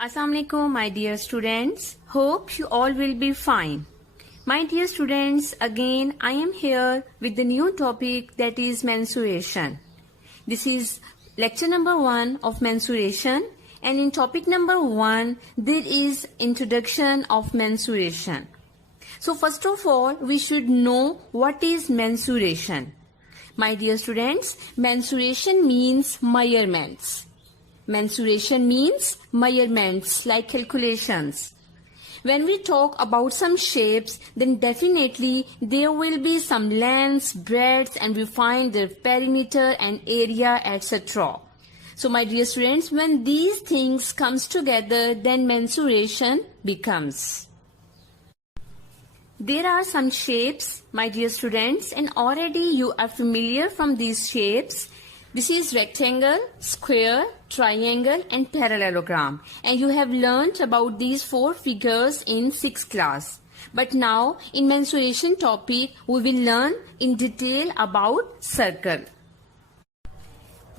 Assalamualaikum, my dear students. Hope you all will be fine. My dear students, again I am here with the new topic, that is mensuration. This is lecture number 1 of mensuration, and in topic number 1 there is introduction of mensuration. So first of all, we should know what is mensuration. My dear students, mensuration means measurements. Mensuration means measurements like calculations. When we talk about some shapes, then definitely there will be some lengths, breadths, and we find their perimeter and area, etc. So my dear students, when these things comes together, then mensuration becomes. There are some shapes, my dear students, and already you are familiar from these shapes. This is rectangle, square, triangle and parallelogram, and you have learnt about these 4 figures in 6th class. But now in mensuration topic we will learn in detail about circle.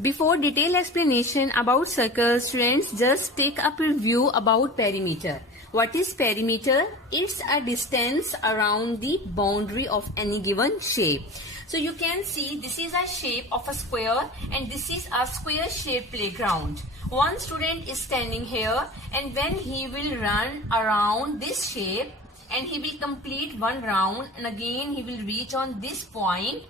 Before detailed explanation about circles, students, just take a preview about perimeter. What is perimeter? It's a distance around the boundary of any given shape. So you can see this is a shape of a square and this is a square shaped playground. One student is standing here, and when he will run around this shape and he will complete one round and again he will reach on this point,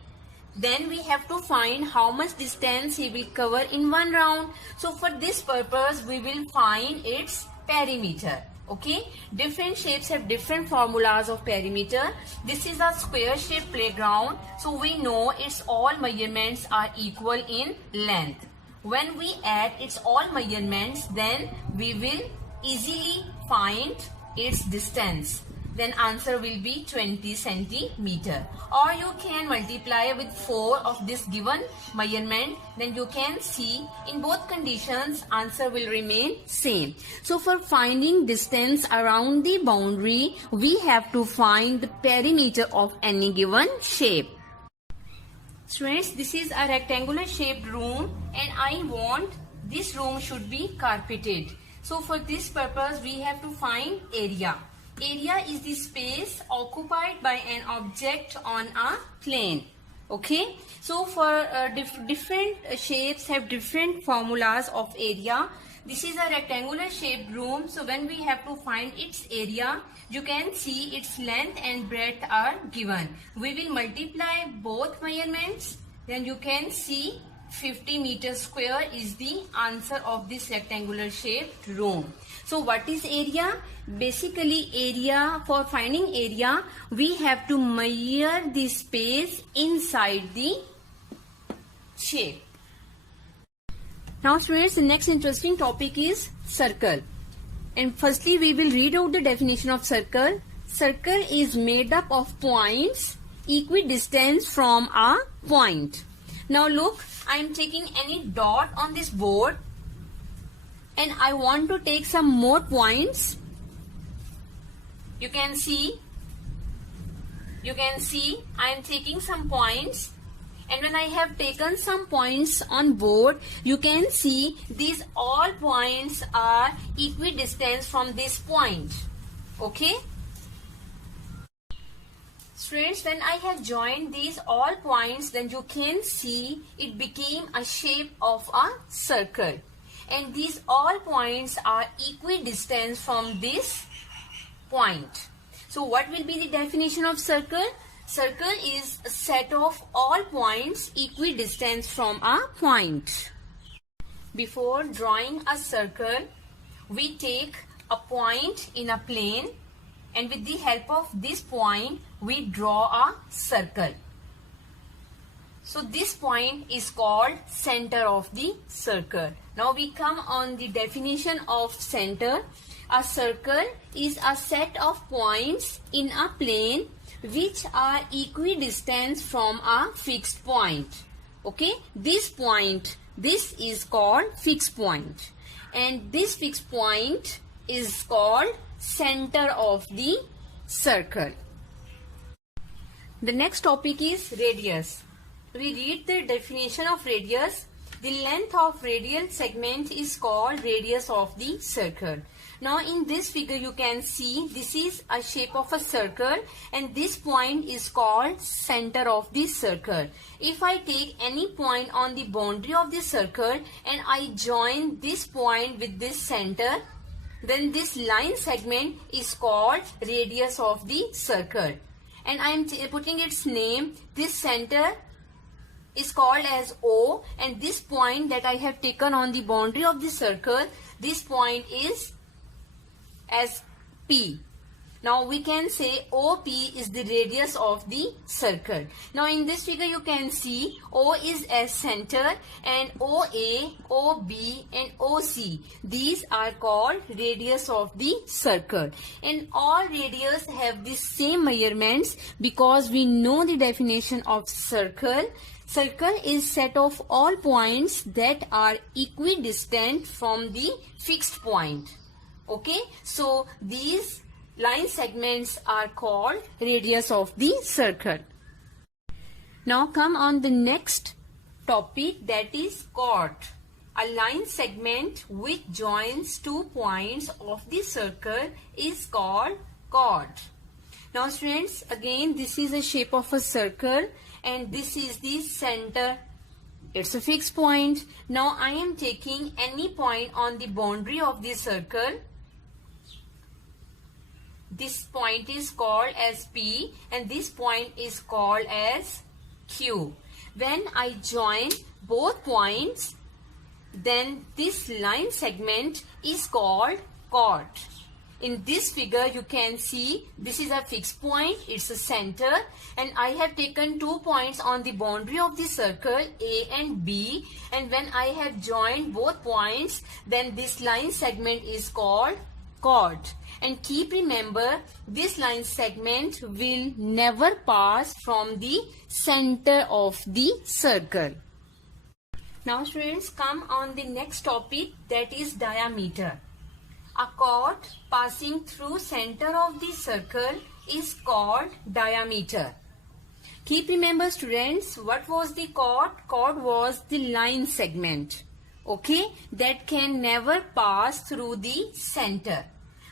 then we have to find how much distance he will cover in one round. So for this purpose we will find its perimeter. Okay, different shapes have different formulas of perimeter. This is a square shaped playground, so we know its all measurements are equal in length. When we add its all measurements, then we will easily find its distance. Then answer will be 20 centimeter. Or you can multiply with 4 of this given measurement. Then you can see in both conditions answer will remain same. So for finding distance around the boundary, we have to find the perimeter of any given shape. Students, this is a rectangular shaped room and I want this room should be carpeted. So for this purpose we have to find area. Area is the space occupied by an object on a plane. Okay, so for different shapes have different formulas of area. This is a rectangular shaped room, so when we have to find its area, you can see its length and breadth are given. We will multiply both measurements, then you can see 50 meters square is the answer of this rectangular shaped room. So what is area? Basically area, for finding area we have to measure the space inside the shape. Now students, the next interesting topic is circle. And firstly we will read out the definition of circle. Circle is made up of points equidistant from a point. Now look, I am taking any dot on this board and I want to take some more points. You can see I am taking some points, and when I have taken some points on board, you can see these all points are equidistant from this point. Okay? Students, when I have joined these all points, then you can see it became a shape of a circle. And these all points are equidistant from this point. So what will be the definition of circle? Circle is a set of all points equidistant from a point. Before drawing a circle, we take a point in a plane, and with the help of this point we draw a circle. So this point is called center of the circle. Now we come on the definition of center. A circle is a set of points in a plane which are equidistant from a fixed point. Okay, this point, this is called fixed point, and this fixed point is called center of the circle. The next topic is radius. We read the definition of radius. The length of radial segment is called radius of the circle. Now in this figure you can see this is a shape of a circle and this point is called center of the circle. If I take any point on the boundary of the circle and I join this point with this center, then this line segment is called radius of the circle. And I am putting its name. This center is called as O, and this point that I have taken on the boundary of the circle, this point is as P. Now we can say OP is the radius of the circle. Now in this figure you can see O is as center and OA, OB and OC. These are called radius of the circle. And all radius have the same measurements because we know the definition of circle. Circle is set of all points that are equidistant from the fixed point. Okay, so these line segments are called radius of the circle. Now come on the next topic, that is chord. A line segment which joins two points of the circle is called chord. Now students, again this is a shape of a circle and this is the center. It's a fixed point. Now I am taking any point on the boundary of the circle. This point is called as P and this point is called as Q. When I join both points, then this line segment is called chord. In this figure you can see this is a fixed point, it's a center, and I have taken 2 points on the boundary of the circle A and B, and when I have joined both points, then this line segment is called chord. And keep remember, this line segment will never pass from the center of the circle. Now students, come on the next topic, that is diameter. A chord passing through center of the circle is called diameter. Keep remember students, what was the chord? Chord was the line segment, okay, that can never pass through the center.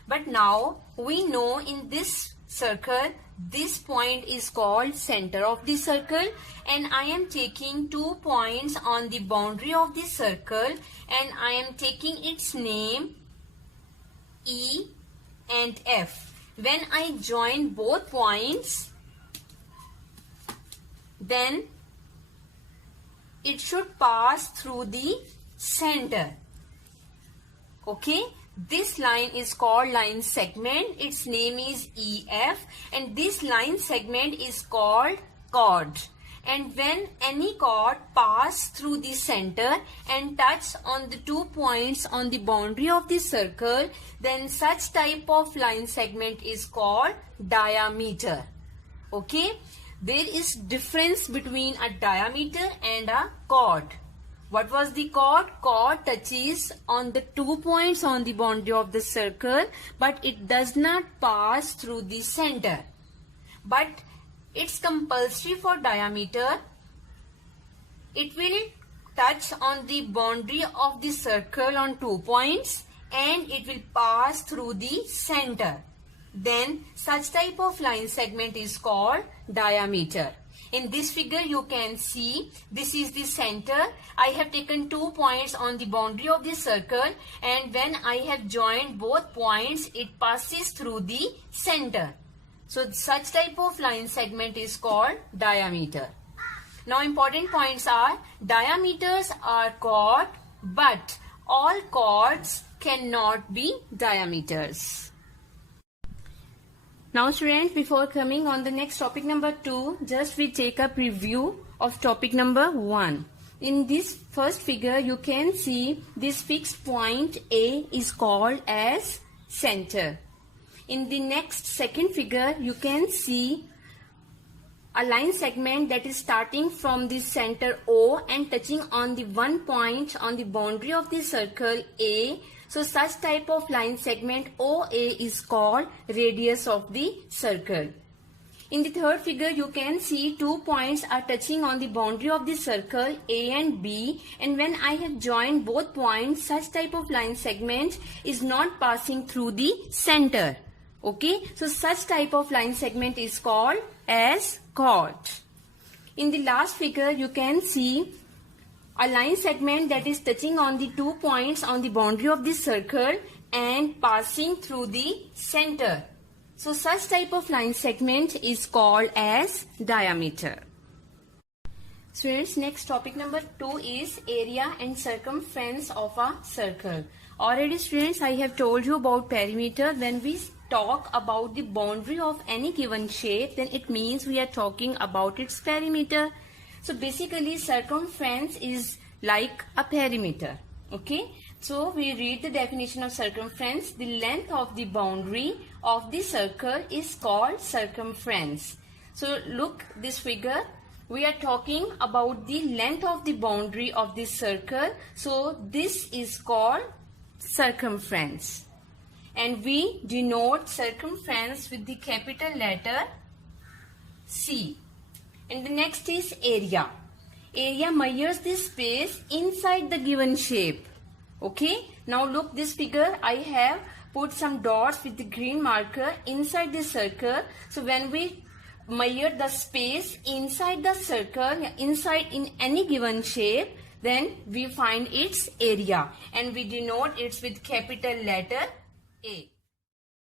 But now we know in this circle, this point is called center of the circle, and I am taking 2 points on the boundary of the circle and I am taking its name E and F. When I join both points, then it should pass through the center. Okay, this line is called line segment, its name is EF, and this line segment is called chord. And when any chord pass through the center and touch on the 2 points on the boundary of the circle, then such type of line segment is called diameter. Okay, there is difference between a diameter and a chord. What was the chord? Chord touches on the 2 points on the boundary of the circle, but it does not pass through the center. But it's compulsory for diameter. It will touch on the boundary of the circle on 2 points and it will pass through the center. Then such type of line segment is called diameter. In this figure you can see this is the center. I have taken 2 points on the boundary of the circle, and when I have joined both points, it passes through the center. So such type of line segment is called diameter. Now important points are, diameters are chord, but all chords cannot be diameters. Now students, before coming on the next topic number 2, just we take a preview of topic number 1. In this first figure you can see this fixed point A is called as center. In the next second figure you can see a line segment that is starting from the center O and touching on the 1 point on the boundary of the circle A. So such type of line segment OA is called radius of the circle. In the third figure, you can see 2 points are touching on the boundary of the circle A and B, and when I have joined both points, such type of line segment is not passing through the center. Okay, so such type of line segment is called as chord. In the last figure, you can see a line segment that is touching on the 2 points on the boundary of the circle and passing through the center. So such type of line segment is called as diameter. Students, next topic number 2 is area and circumference of a circle. Already students, I have told you about perimeter. When we talk about the boundary of any given shape, then it means we are talking about its perimeter. So basically circumference is like a perimeter. Okay. So we read the definition of circumference. The length of the boundary of the circle is called circumference. So look this figure. We are talking about the length of the boundary of the circle. So this is called circumference. And we denote circumference with the capital letter C. And the next is area. Area measures the space inside the given shape. Okay, now look this figure. I have put some dots with the green marker inside the circle. So when we measure the space inside the circle, inside in any given shape, then we find its area and we denote it with capital letter A.